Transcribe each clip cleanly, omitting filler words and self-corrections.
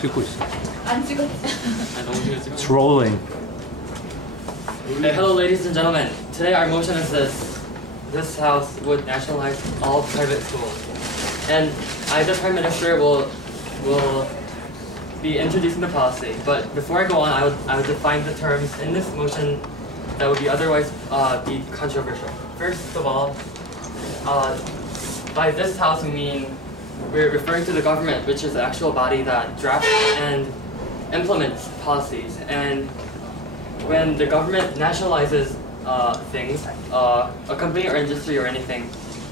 찍고 있어. 안 찍었지. It's rolling. Hey, hello, ladies and gentlemen. Today our motion is this. This House would nationalize all private schools. And I, the Prime Minister, will be introducing the policy. But before I go on, I would define the terms in this motion that would be otherwise be controversial. First of all, by this House we mean we're referring to the government, which is the actual body that drafts and implements policies. And when the government nationalizes things, a company or industry or anything,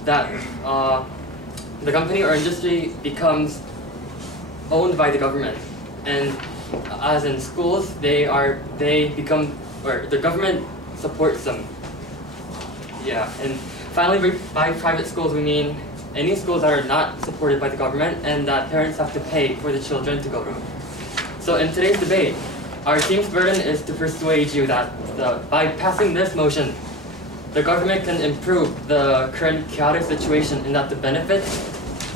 that the company or industry becomes owned by the government. And as in schools, the government supports them. Yeah, and finally, by private schools we mean any schools that are not supported by the government and that parents have to pay for the children to go to. So in today's debate, our team's burden is to persuade you that by passing this motion, the government can improve the current chaotic situation and that the benefits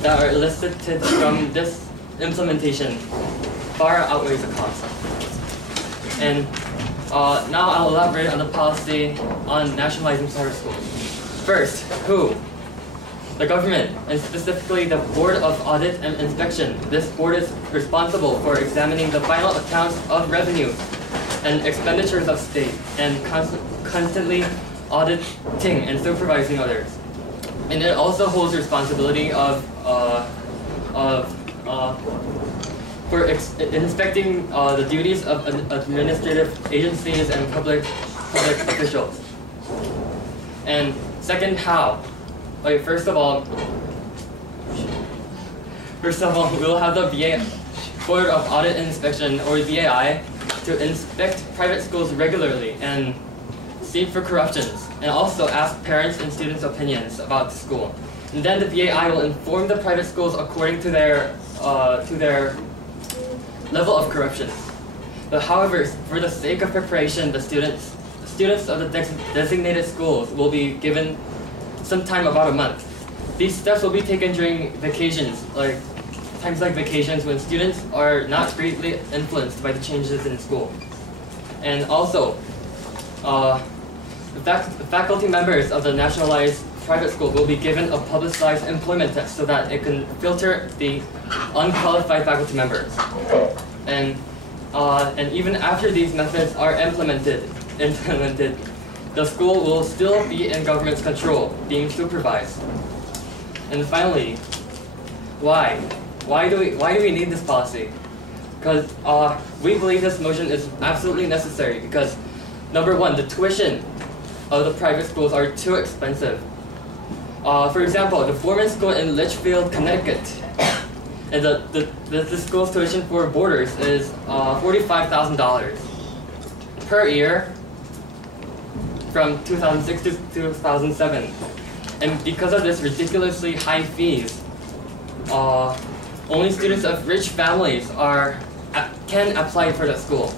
that are elicited from this implementation far outweighs the cost. And now I'll elaborate on the policy on nationalizing charter schools. First, who? The government, and specifically the Board of Audit and Inspection. This board is responsible for examining the final accounts of revenue and expenditures of state and constantly auditing and supervising others. And it also holds responsibility for inspecting the duties of administrative agencies and public officials. And second, how? Okay, first of all, we'll have the Board of Audit and Inspection, or BAI, to inspect private schools regularly and see for corruptions, and also ask parents and students' opinions about the school. And then the BAI will inform the private schools according to their level of corruption. But however, for the sake of preparation, the students of the designated schools will be given some time, about a month. These steps will be taken during vacations, times like vacations when students are not greatly influenced by the changes in school. And also, the faculty members of the nationalized private school will be given a publicized employment test so that it can filter the unqualified faculty members. And even after these methods are implemented, the school will still be in government's control, being supervised. And finally, why? Why do we need this policy? Because we believe this motion is absolutely necessary because, number one, the tuition of the private schools are too expensive. For example, the Foreman School in Litchfield, Connecticut, and the school's tuition for boarders is $45,000 per year from 2006 to 2007. And because of this ridiculously high fees, only students of rich families can apply for that school.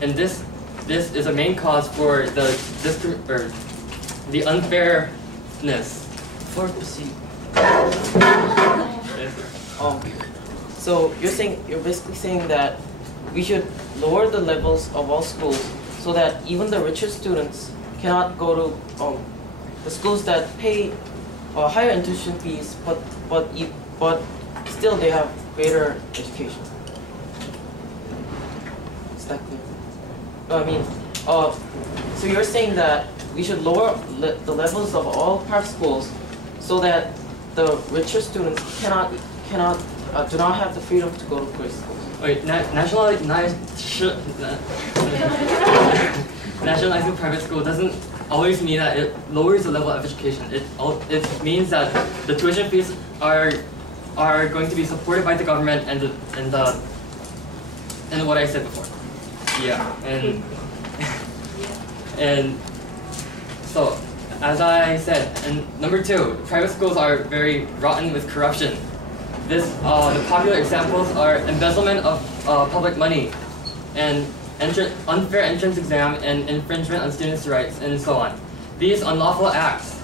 And this is a main cause for the unfairness. For proceed. So you're basically saying that we should lower the levels of all schools so that even the richer students cannot go to the schools that pay higher tuition fees, but still they have greater education. Is that clear? No, I mean, so you're saying that we should lower the levels of all private schools so that the richer students do not have the freedom to go to great schools. Wait, nationalizing private school doesn't always mean that it lowers the level of education. It means that the tuition fees are going to be supported by the government and what I said before. Yeah, and so as I said, and number two, private schools are very rotten with corruption. The popular examples are embezzlement of public money and unfair entrance exam, and infringement on students' rights, and so on. These unlawful acts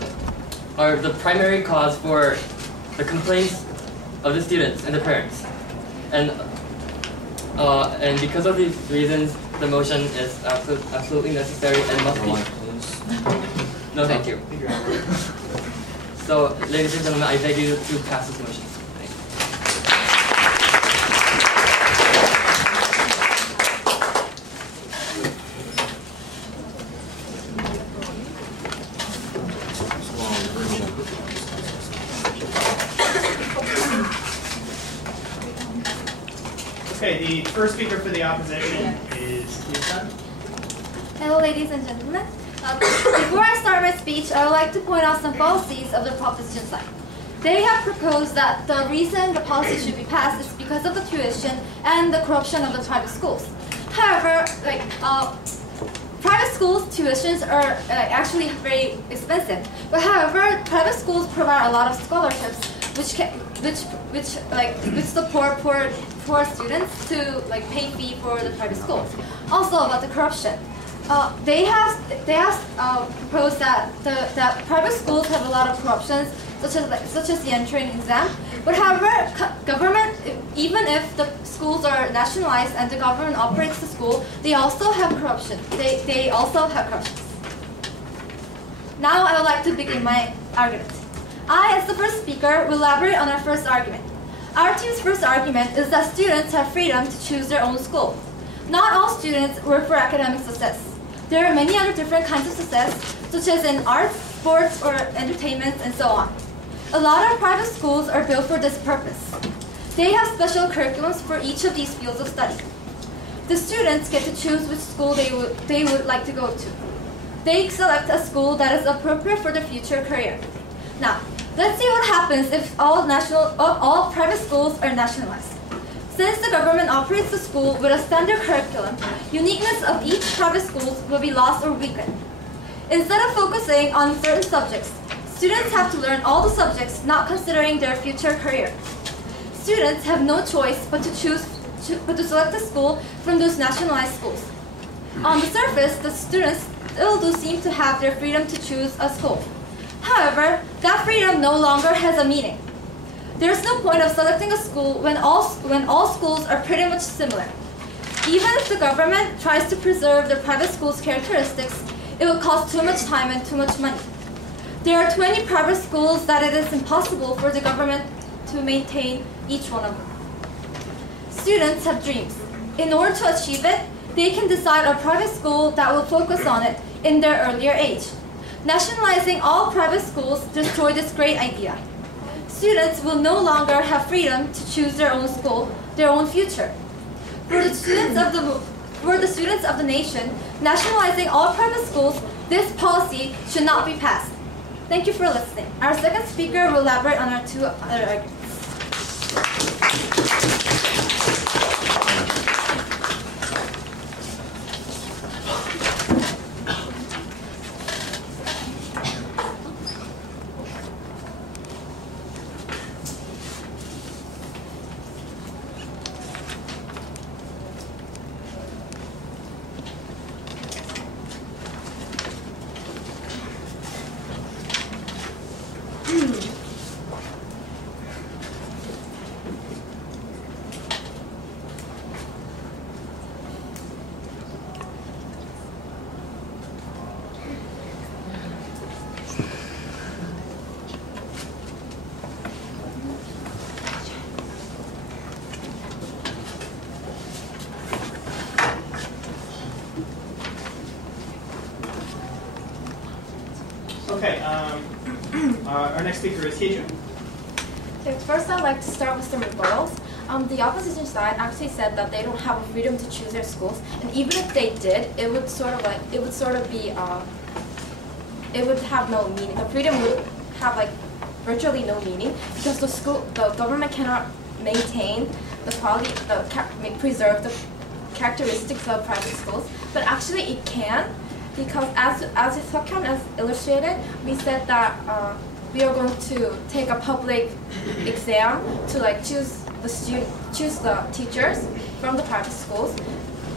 are the primary cause for the complaints of the students and the parents. And because of these reasons, the motion is absolutely necessary and must be. No, thank you. So, ladies and gentlemen, I beg you to pass this motion. Thank you. Okay, the first speaker for the opposition is Lisa. Hello, ladies and gentlemen. Before I start my speech, I would like to point out some policies of the proposition side. They have proposed that the reason the policy should be passed is because of the tuition and the corruption of the private schools. However, private schools' tuitions are actually very expensive. But however, private schools provide a lot of scholarships, which support poor students to pay fee for the private schools. Also about the corruption. They have proposed that private schools have a lot of corruptions, such as the entrance exam. But however, government, even if the schools are nationalized and the government operates the school, they also have corruption. They also have corruption. Now I would like to begin my argument. I, as the first speaker, will elaborate on our first argument. Our team's first argument is that students have freedom to choose their own school. Not all students work for academic success. There are many other different kinds of success, such as in arts, sports, or entertainment, and so on. A lot of private schools are built for this purpose. They have special curriculums for each of these fields of study. The students get to choose which school they would like to go to. They select a school that is appropriate for their future career. Now, let's see what happens if all private schools are nationalized. Since the government operates the school with a standard curriculum, uniqueness of each private school will be lost or weakened. Instead of focusing on certain subjects, students have to learn all the subjects, not considering their future career. Students have no choice but to select a school from those nationalized schools. On the surface, the students still do seem to have their freedom to choose a school. However, that freedom no longer has a meaning. There is no point of selecting a school when all schools are pretty much similar. Even if the government tries to preserve the private schools' characteristics, it will cost too much time and too much money. There are 20 private schools that it is impossible for the government to maintain each one of them. Students have dreams. In order to achieve it, they can decide a private school that will focus on it in their earlier age. Nationalizing all private schools destroyed this great idea. Students will no longer have freedom to choose their own school, their own future. For the students of the nation, nationalizing all private schools, this policy should not be passed. Thank you for listening. Our second speaker will elaborate on our two other arguments. Okay, our next speaker is Heejun. Okay, first I'd like to start with some rebuttals. The opposition side actually said that they don't have a freedom to choose their schools, and even if they did, it would have no meaning. The freedom would have virtually no meaning because the government cannot maintain the quality, preserve the characteristics of private schools, but actually it can. Because as Seokhyun has illustrated, we said that we are going to take a public exam to choose the teachers from the private schools.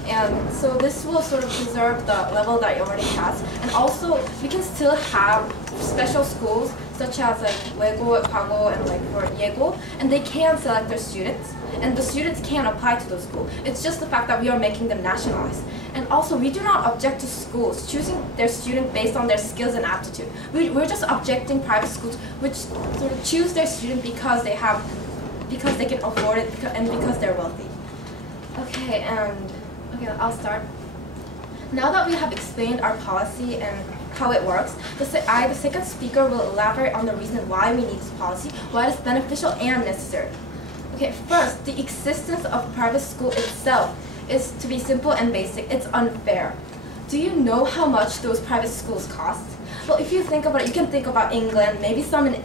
And so this will sort of preserve the level that it already has. And also, we can still have special schools such as like 외고, 과고, and like for 예고, and they can select their students, and the students can apply to those schools. It's just the fact that we are making them nationalized. And also, we do not object to schools choosing their student based on their skills and aptitude. We're just objecting private schools which sort of choose their student because they can afford it and because they're wealthy. Okay, I'll start. Now that we have explained our policy and how it works, the second speaker will elaborate on the reason why we need this policy, why it is beneficial and necessary. Okay, first, the existence of private school itself is, to be simple and basic, it's unfair. Do you know how much those private schools cost? Well, if you think about it, you can think about England, maybe some in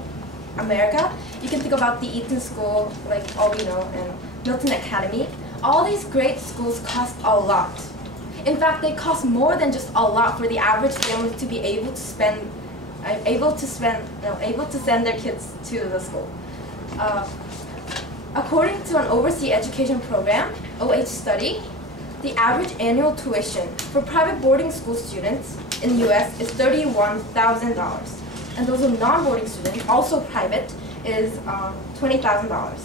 America. You can think about the Eton School, like all we know, and Milton Academy. All these great schools cost a lot. In fact, they cost more than just a lot for the average family to be able to send their kids to the school. According to an overseas education program, OH study, the average annual tuition for private boarding school students in the US is $31,000. And those are non-boarding students, also private, is $20,000.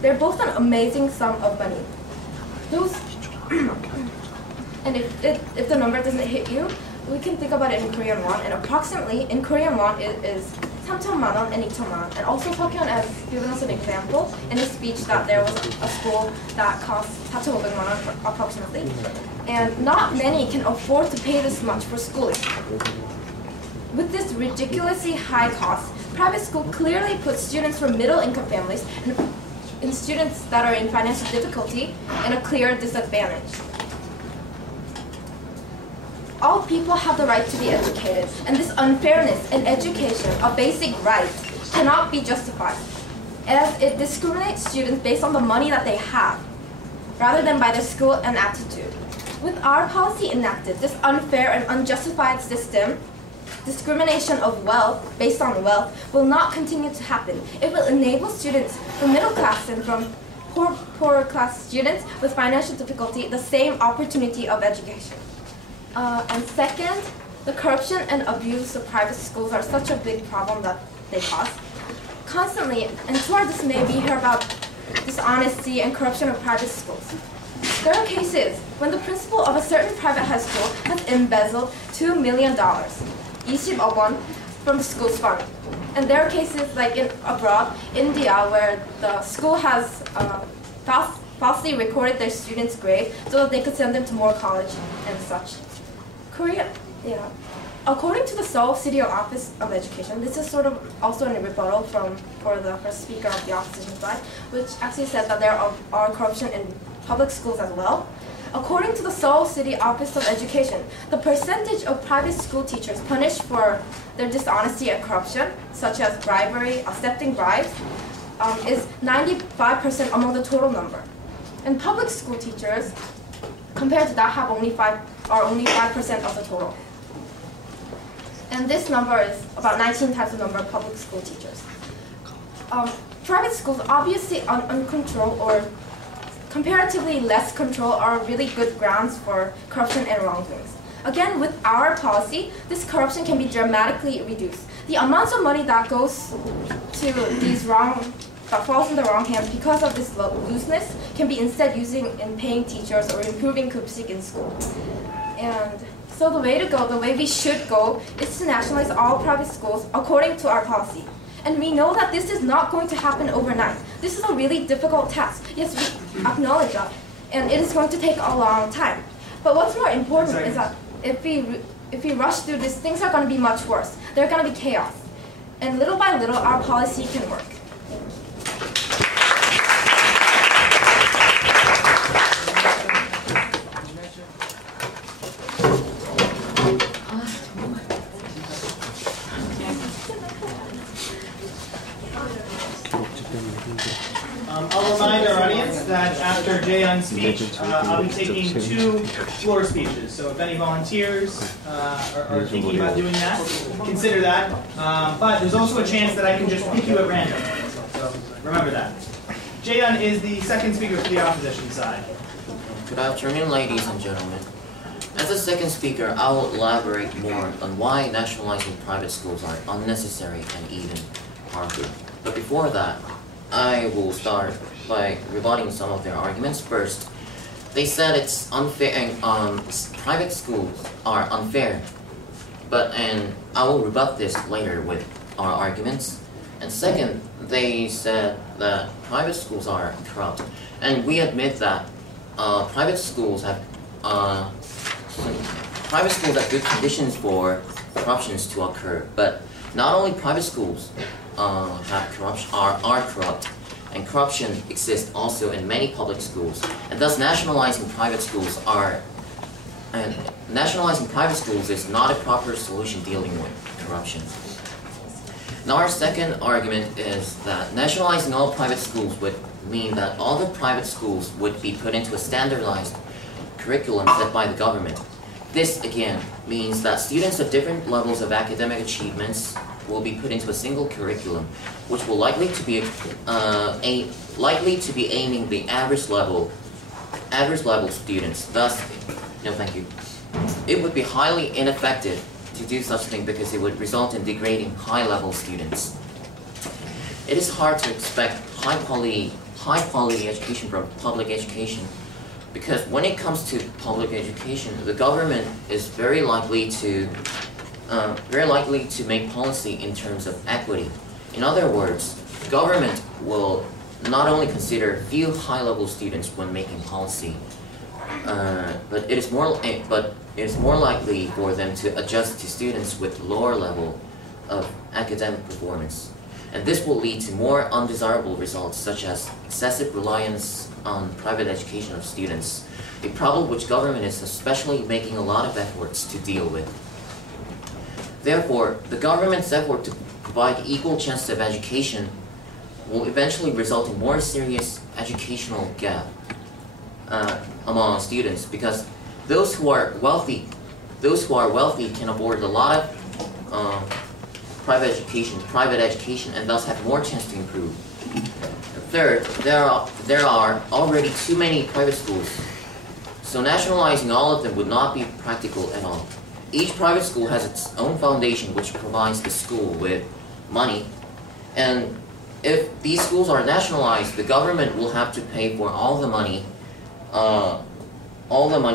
They're both an amazing sum of money. And if the number doesn't hit you, we can think about it in Korean won. And approximately in Korean won it is 3,000만 원 and 2,000만 원. And also Seokhyun has given us an example in his speech that there was a school that cost 4,500만 원 approximately. And not many can afford to pay this much for schooling. With this ridiculously high cost, private school clearly puts students from middle-income families and students that are in financial difficulty in a clear disadvantage. All people have the right to be educated, and this unfairness in education, a basic right, cannot be justified, as it discriminates students based on the money that they have, rather than by their skill and aptitude. With our policy enacted, this unfair and unjustified system, discrimination of wealth based on wealth, will not continue to happen. It will enable students from middle class and from poorer class students with financial difficulty the same opportunity of education. And second, the corruption and abuse of private schools are such a big problem that they cause. Constantly, and to our dismay, we hear about dishonesty and corruption of private schools. There are cases when the principal of a certain private high school has embezzled $2 million, 20억 won, from the school's fund. And there are cases like abroad, India, where the school has falsely recorded their students' grade so that they could send them to more college and such. According to the Seoul City Office of Education, this is sort of also a rebuttal for the first speaker of the opposition side, which actually said that there are corruption in public schools as well. According to the Seoul City Office of Education, the percentage of private school teachers punished for their dishonesty and corruption, such as bribery, accepting bribes, is 95% among the total number. And public school teachers, compared to that, are only 5% of the total. And this number is about 19 times the number of public school teachers. Private schools, obviously uncontrolled or comparatively less control, are really good grounds for corruption and wrongdoings. Again, with our policy, this corruption can be dramatically reduced. The amounts of money that goes to that falls in the wrong hands because of this looseness can be instead using in paying teachers or improving 급식 in school. And so the way to go, the way we should go, is to nationalize all private schools according to our policy. And we know that this is not going to happen overnight. This is a really difficult task. Yes, we acknowledge that. And it is going to take a long time. But what's more important is that if we rush through this, things are going to be much worse. They're going to be chaos. And little by little, our policy can work. I'll remind our audience that after Daewon's speech, I'll be taking 2 floor speeches. So if any volunteers are thinking about doing that, consider that. But there's also a chance that I can just pick you at random. So remember that. Daewon is the second speaker for the opposition side. Good afternoon, ladies and gentlemen. As a second speaker, I will elaborate more on why nationalizing private schools are unnecessary and even harmful. But before that, I will start by rebutting some of their arguments. First, they said it's unfair and private schools are unfair. And I will rebut this later with our arguments. And second, they said that private schools are corrupt. And we admit that private schools have good conditions for corruptions to occur. But not only private schools have corruption, are corrupt, and corruption exists also in many public schools. And thus nationalizing private schools is not a proper solution dealing with corruption. Now our second argument is that nationalizing all private schools would mean that all the private schools would be put into a standardized curriculum set by the government. This again means that students of different levels of academic achievements will be put into a single curriculum, which will likely to be aiming the average level students. Thus, no thank you. It would be highly ineffective to do such thing because it would result in degrading high-level students. It is hard to expect high quality education from public education because when it comes to public education, the government is very likely to make policy in terms of equity. In other words, the government will not only consider few high-level students when making policy, but it is more likely for them to adjust to students with lower level of academic performance. And this will lead to more undesirable results such as excessive reliance on private education of students, a problem which government is especially making a lot of efforts to deal with. Therefore, the government's effort to provide equal chances of education will eventually result in more serious educational gap among students because those who are wealthy can afford a lot of private education and thus have more chance to improve. Third, there are already too many private schools, so nationalizing all of them would not be practical at all. Each private school has its own foundation which provides the school with money, and if these schools are nationalized, the government will have to pay for all the money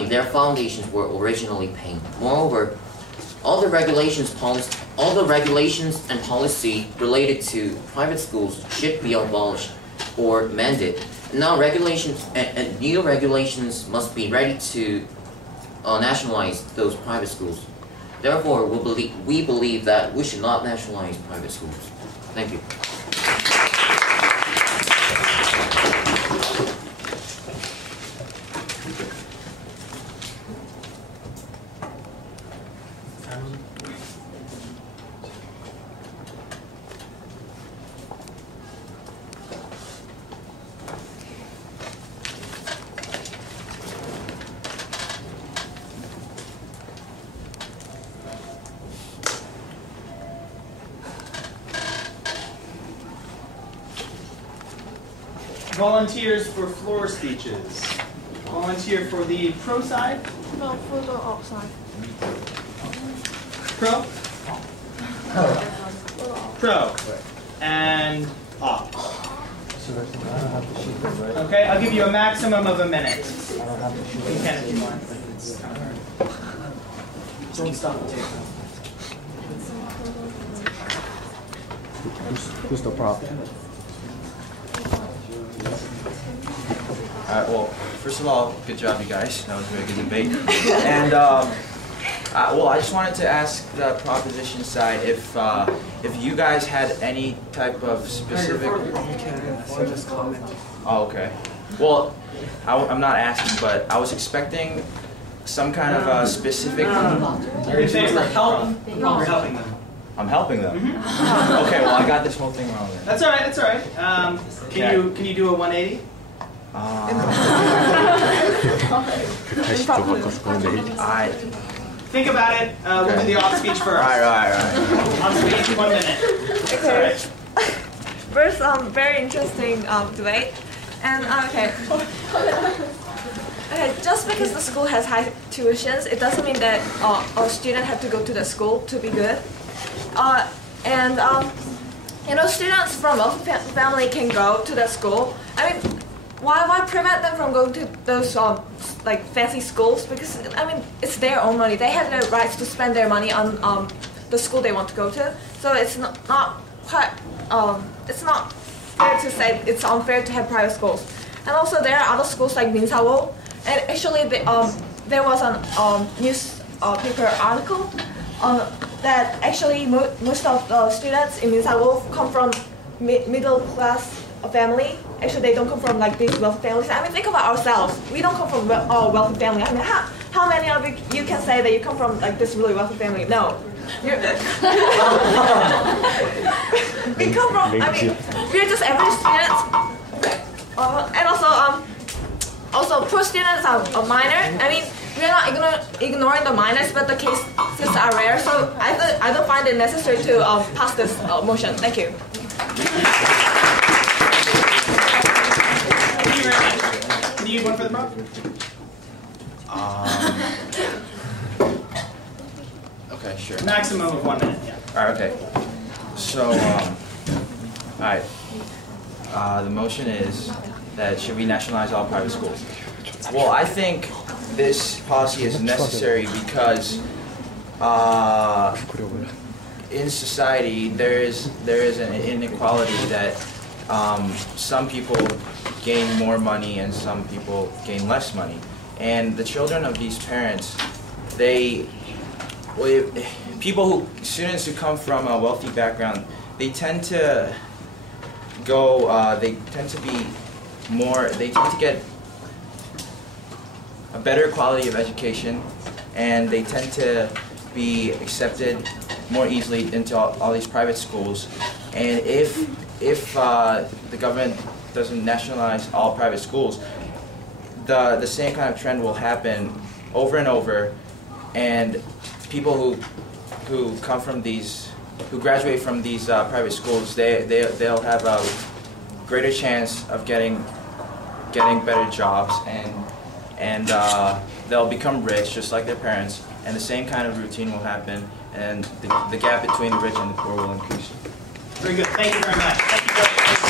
their foundations were originally paying. Moreover, all the regulations and policy related to private schools should be abolished or amended. Now new regulations must be ready to nationalize those private schools. Therefore, we believe that we should not nationalize private schools. Thank you. Volunteers for floor speeches. Volunteer for the pro side? No, for the op side. Pro? Pro. And op. Okay, I'll give you a maximum of a minute. You can if you want. Don't stop the tape. Who's the prop? Well, first of all, good job, you guys. That was a very good debate. And well, I just wanted to ask the proposition side if you guys had any type of specific. Just comment. Oh, okay. Well, I'm not asking, but I was expecting some kind of a specific. You're in favor of help? You're helping them. I'm helping them. Okay. Well, I got this whole thing wrong then. That's all right. That's all right. Can you do a 180? Think about it. We'll do the off speech first. Right. On speech, 1 minute. Okay. First, very interesting debate. And okay. Okay, just because the school has high tuitions, it doesn't mean that a student have to go to the school to be good. Students from wealthy family can go to the school. I mean, why prevent them from going to those like fancy schools? Because I mean, it's their own money. They have the rights to spend their money on the school they want to go to. So it's not quite. It's not fair to say it's unfair to have private schools. And also there are other schools like Minsawo. And actually, there was a newspaper article that actually most of the students in Minsawo come from middle class family. Actually, they don't come from like these wealthy families. I mean, think about ourselves. We don't come from a wealthy family. I mean, how many of you can say that you come from like this really wealthy family? No. We come from. I mean, we're just average students. And also poor students are minor. I mean, we're not ignoring the minors, but the cases are rare. So I don't find it necessary to pass this motion. Thank you. Thank you very much. Can you use one for the prop? Okay, sure. Maximum of 1 minute. Yeah. All right, okay. So, all right. The motion is that should we nationalize all private schools? Well, I think this policy is necessary because in society there is an inequality that some people gain more money and some people gain less money, and the children of these parents, students who come from a wealthy background, they tend to get a better quality of education, and they tend to be accepted more easily into all these private schools. And if the government doesn't nationalize all private schools, the same kind of trend will happen over and over, and people who come from who graduate from these private schools, they'll have a greater chance of getting better jobs, and they'll become rich just like their parents, and the same kind of routine will happen, and the gap between the rich and the poor will increase. Very good. Thank you very much. Thank you very much.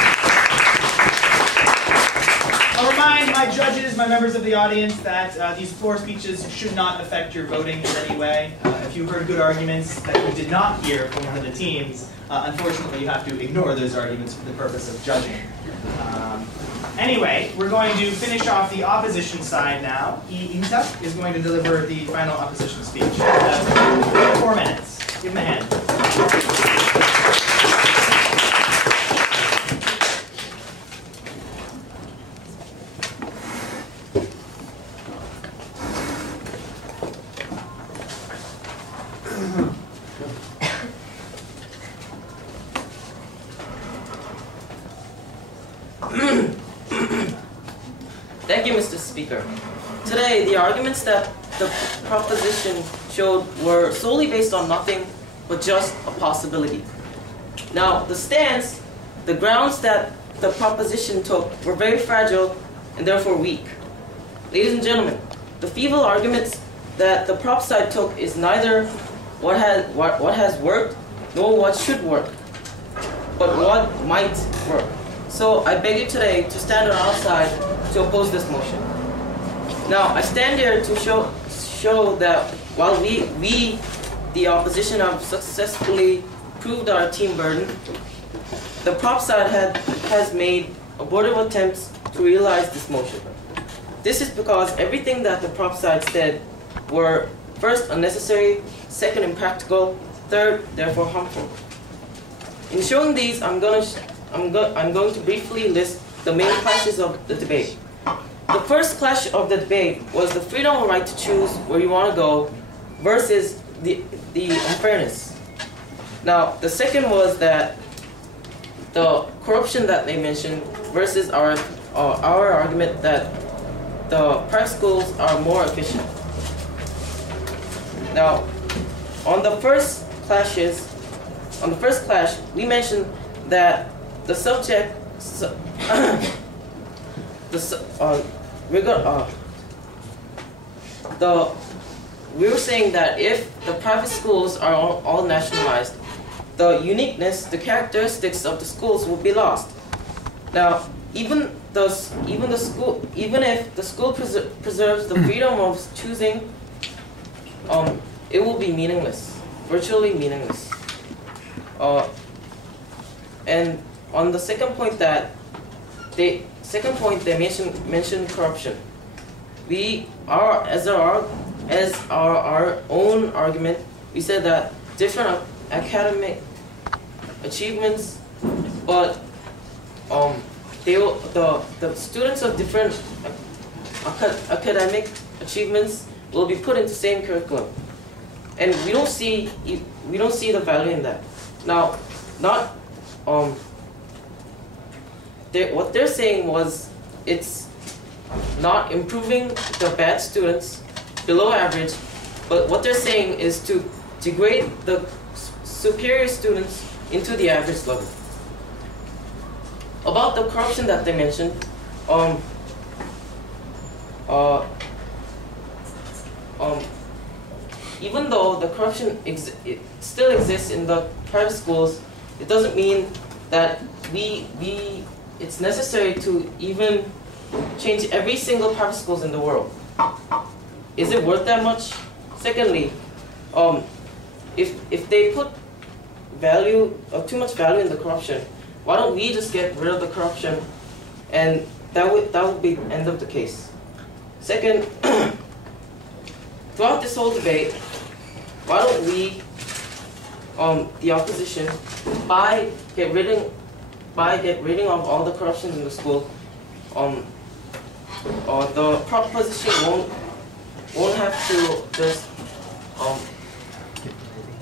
I'll remind my judges, my members of the audience, that these floor speeches should not affect your voting in any way. If you heard good arguments that you did not hear from one of the teams, unfortunately you have to ignore those arguments for the purpose of judging. Anyway, we're going to finish off the opposition side now. Inta is going to deliver the final opposition speech. 4 minutes. Give him a hand. Thank you, Mr. Speaker. Today, the arguments that the proposition showed were solely based on nothing but just a possibility. Now, the grounds that the proposition took were very fragile and therefore weak. Ladies and gentlemen, the feeble arguments that the prop side took is neither what has worked nor what should work, but what might work. So I beg you today to stand on our side to oppose this motion. Now, I stand here to show that while we, the opposition, have successfully proved our team burden, the prop side has made abortive attempts to realize this motion. This is because everything that the prop side said were first unnecessary, second impractical, third therefore harmful. In showing these, I'm going to briefly list the main clashes of the debate. The first clash of the debate was the freedom or right to choose where you want to go versus the unfairness. Now, the second was that the corruption that they mentioned versus our argument that the private schools are more efficient. Now, on the first clash, we mentioned that the subject, we were saying that if the private schools are all nationalized, the uniqueness, the characteristics of the schools will be lost. Now, even if the school preserves the freedom of choosing, it will be meaningless, virtually meaningless. And on the second point they mentioned corruption. As our own argument, we said that different academic achievements, but the students of different academic achievements will be put into the same curriculum, and we don't see the value in that. Now, what they're saying was it's not improving the bad students below average, but what they're saying is to degrade the superior students into the average level. About the corruption that they mentioned, even though the corruption still exists in the private schools, it doesn't mean that it's necessary to even change every single private schools in the world. Is it worth that much? Secondly, if they put too much value in the corruption, why don't we just get rid of the corruption, and that would be the end of the case. Second, throughout this whole debate, why don't we, the opposition, by get rid of all the corruption in the school, the proposition won't have to just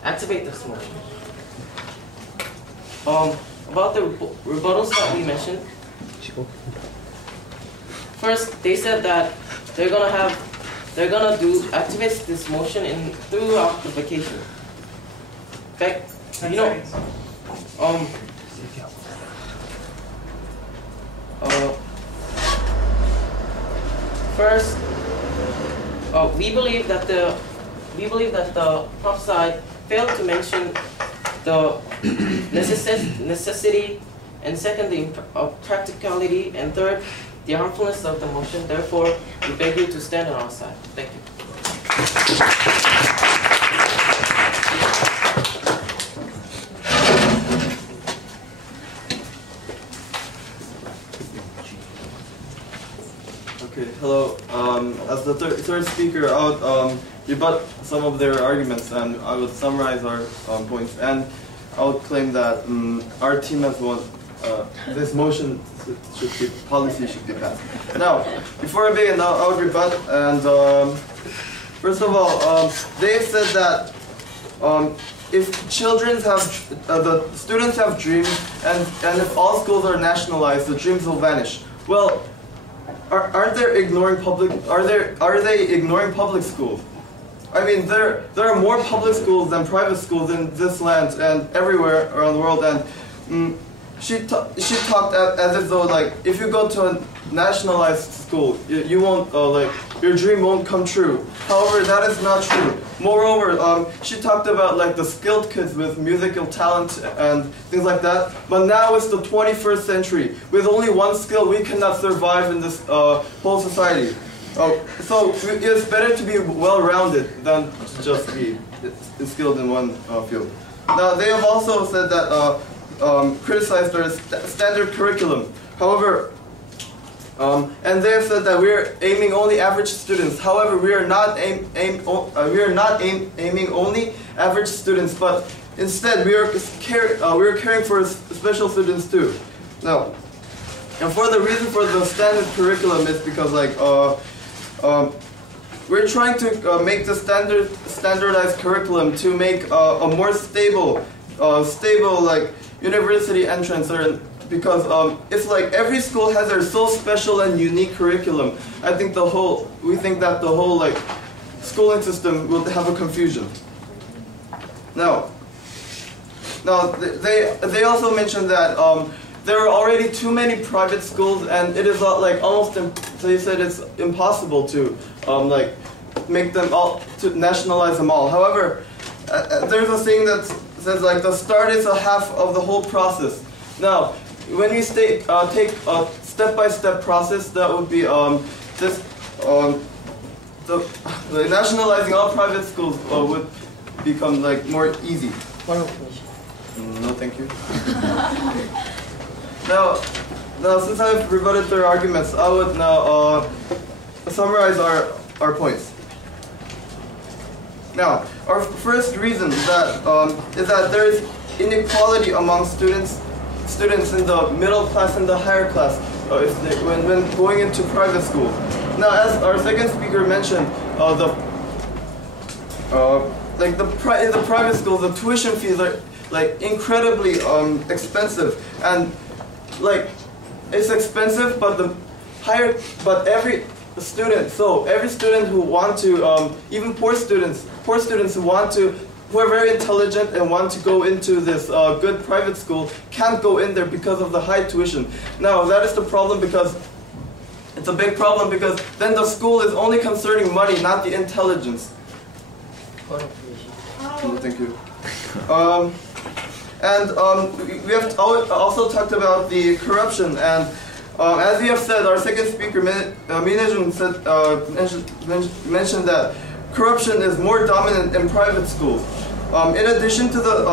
activate this motion. About the rebuttals that we mentioned, first they said that they're gonna activate this motion throughout the vacation. In fact, first, we believe that the prop side failed to mention the necessity, and second, the practicality, and third, the harmfulness of the motion. Therefore, we beg you to stand on our side. Thank you. Okay, hello. As the third speaker, I would rebut some of their arguments, and I would summarize our points. And I would claim that our team has won. This motion policy should be passed. Now, before I begin, I would rebut. And first of all, they said that if the students have dreams, and if all schools are nationalized, the dreams will vanish. Well, are they ignoring public schools? I mean, there are more public schools than private schools in this land and everywhere around the world. And she talked as if though, like, if you go to a nationalized school, you won't your dream won't come true. However, that is not true. Moreover, she talked about like the skilled kids with musical talent and things like that. But now it's the 21st century. With only one skill, we cannot survive in this whole society. So it's better to be well-rounded than just be skilled in one field. Now, they have also said that criticized our standard curriculum. However, and they have said that we are aiming only average students. However, we are not aiming only average students, but instead we are caring for special students too. Now, and for the reason for the standard curriculum is because we're trying to make the standardized curriculum to make a more stable university entrance, because it's like every school has their so special and unique curriculum. I think we think that the whole schooling system will have a confusion. Now they also mentioned that there are already too many private schools, and it is almost they said it's impossible to make them all, to nationalize them all. However, there's a thing that says like the start is a half of the whole process. Now, when we take a step-by-step process, that would be the nationalizing all private schools would become like more easy. No, thank you. Now, since I've rebutted their arguments, I would now summarize our points. Now, our first reason that is that there is inequality among students in the middle class and the higher class when going into private school. Now, as our second speaker mentioned, in the private schools, the tuition fees are like incredibly expensive, and like it's expensive, but every student who want to, even poor students who are very intelligent and want to go into this good private school can't go in there because of the high tuition. Now that is the problem, because it's a big problem, because then the school is only concerning money, not the intelligence. Thank you. We have also talked about the corruption, and as we have said, our second speaker, mentioned that corruption is more dominant in private schools. In addition to the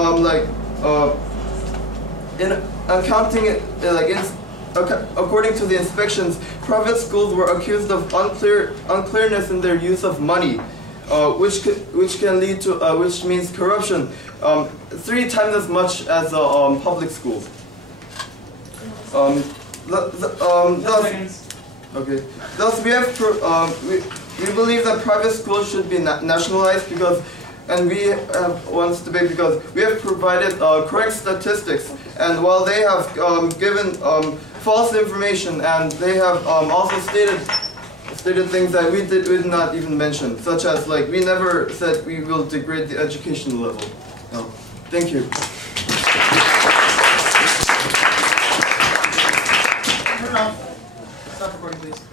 according to the inspections, private schools were accused of unclearness in their use of money, which can lead to which means corruption 3 times as much as public schools. Thus, we believe that private schools should be nationalized because, and we have once debated because we have provided correct statistics, and while they have given false information, and they have also stated things that we did not even mention, such as like we never said we will degrade the education level. No. Thank you. Turn off. Stop recording, please.